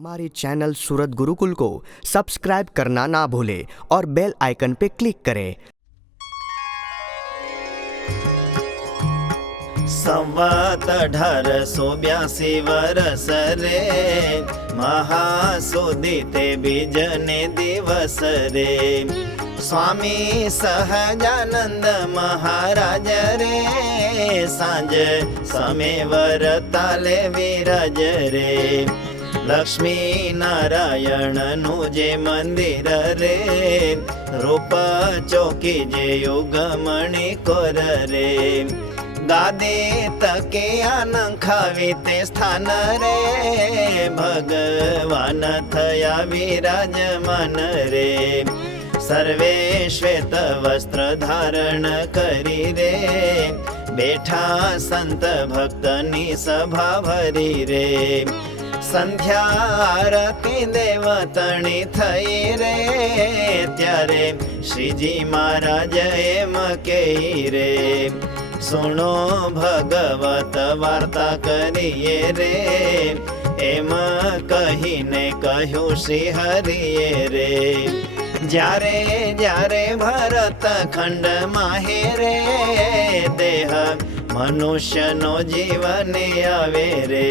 हमारे चैनल सूरत गुरुकुल को सब्सक्राइब करना ना भूलें और बेल आइकन पे क्लिक करें। संवत 1882 वरस रे महासुदिते बीजने दिवस रे स्वामी सहजानंद महाराज रे सांज समे वरताले विराज रे लक्ष्मी नारायण नु जे मंदिर रे रूप चौकी जे युगमणि कोर रे गादे तके आनखावी ते स्थान रे भगवान थया विराजमान रे सर्वे श्वेत वस्त्र धारण करी रे बैठा संत भक्तनी सभा भरी रे संध्या आरती देवतणी थई रे त्यारे श्रीजी महाराज एम कही रे सुनो भगवत वार्ता करिए रे एम कहीने कहू श्री हरिये रे जारे जारे भरत खंड माहे रे देह मनुष्य नो जीवन आवे रे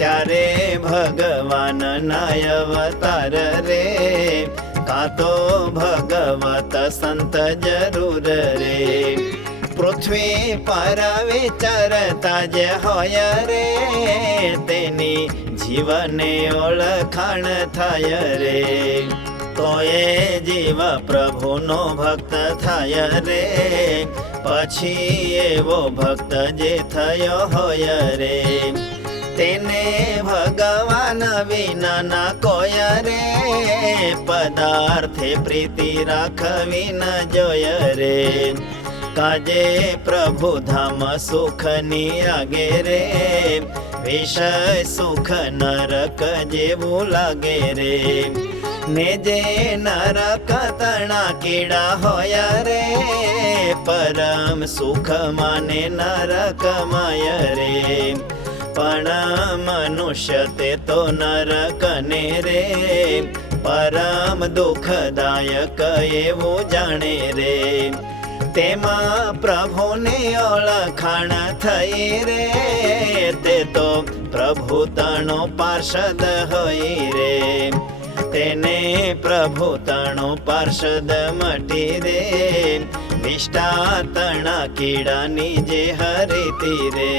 त्यारे भगवान नाय अवतार रे का तो भगवत संत जरूर रे पृथ्वी पर विचरता जे होय रे तेनी जीवने ओळखाण थाय रे तोये जीव प्रभु नो भक्त थाय रे पछी एवो भक्त जे थयो होय रे तेने भगवान विना ना कोय रे पदार्थे प्रीति राखवी न जोय रे काजे प्रभु धाम सुख नी आगे रे विषय सुख नरक जेवू लागे रे ने जे नरक तना कीड़ा होया रे परम सुख माने नरक माय रे पण मनुष्य ते तो नरक ने रे परम दुखदायक एवू जाने रे तेमा प्रभु ने ओळखाण थई रे ते तो प्रभु तणो पार्षद होई रे तेने प्रभु तणो पार्षद मटी रे विष्टा तणा कीड़ा निजे हरिती रे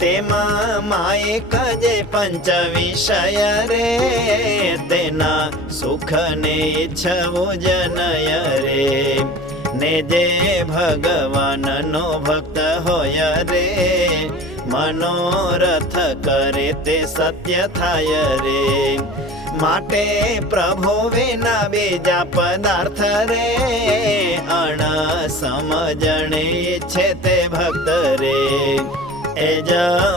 तेमा मायक जे पंच विषय रे तेना सुख ने इच्छवो जनय रे ने जे भगवान नो भक्त होय रे मनोरथ करे ते सत्य थाय रे माटे प्रभु विना बीजा पदार्थ रे अण समजणे इच्छे ते भक्त रे एज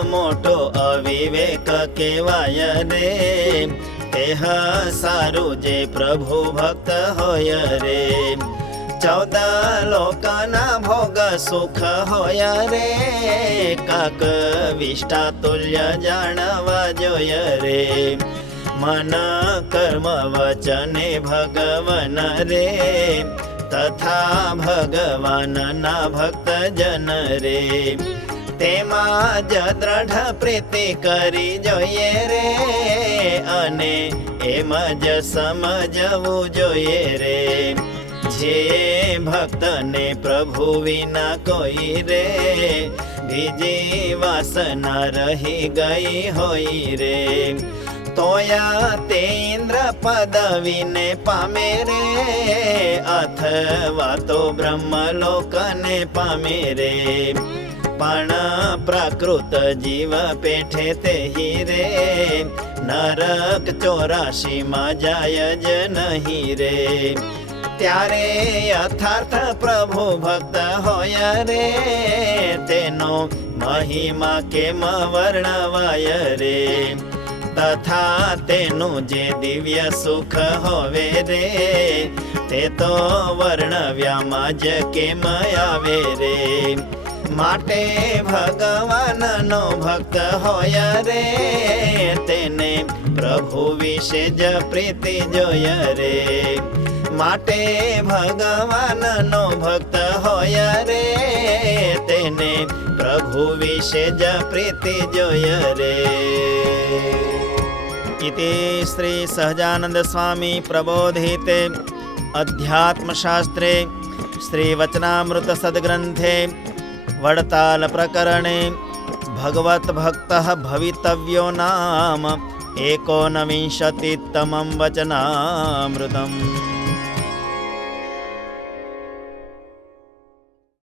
मोटो अविवेक केवाय रे तेह सारू जे प्रभु भक्त होय रे 14 लोकाना भोग सुख होय रे काक विष्टा तुल्य जानवा जोय रे मन कर्म वचने भगवन रे तथा भगवान ना भक्त जन रे तेमा ज दृढ़ प्रीति करी जोये रे अने एम ज समजवू जोये रे जे भक्त ने प्रभु विना कोई रे बीजी वासना रही गई होई रे तोया ते इंद्र पदवी ने पामे रे अथवा तो ब्रह्म लोक ने पामे रे पण प्राकृत जीव पेठे ते ही रे नरक 84 मा जाय ज नहीं रे त्यारे यथार्थ प्रभु भक्त होय रे तेनो महिमा केम वर्णवाय रे तथा तेनु जे दिव्य सुख होवे रे ते तो वर्णव्यामा ज केम आवे रे माटे भगवान नो भक्त होय रे तेने પ્રભુ વિશે જ પ્રીતિ જોય રે. માટે ભગવાનનો ભક્ત હોય રે, તેને પ્રભુ વિશે જ પ્રીતિ જોય રે. ઇતિ શ્રી સહજાનંદ સ્વામી પ્રબોધિતે અધ્યાત્મશાસ્ત્રે શ્રી વચનામૃત સદ્ગ્રંથે વડતાલ પ્રકરણે ભગવત ભક્ત ભવિતવ્યો નામ 19તમં વચનામૃતમ.